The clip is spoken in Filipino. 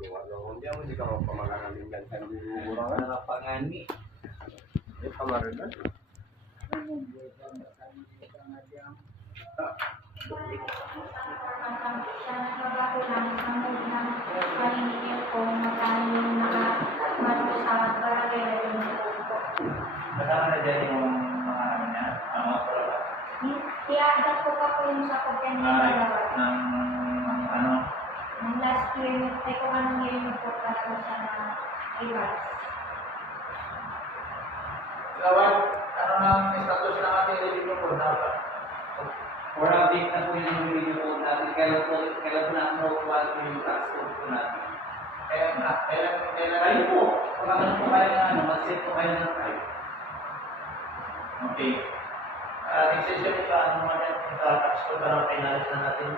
Kung ano, hindi ka rin pamalanganin yan. Kaya nagugurang Mga pangani. May kamarin na. Kasama na dyan yung mga ano niya, ang mga palawa. Tiyagat ko pa po yung sa pagkanya Ng ano, ng last year, ay kung anong year yung forecast ko siya na i-rise. Kawan, ano ng status ng ating review po dapat? For update na po yung review po natin, kailan po natin makukuha po yung tax code po natin. Kailan po, kung ano po kayo na ano, mag-set po kayo ng time. Okay. Next session ito, ano naman yung tax code para finalis na natin.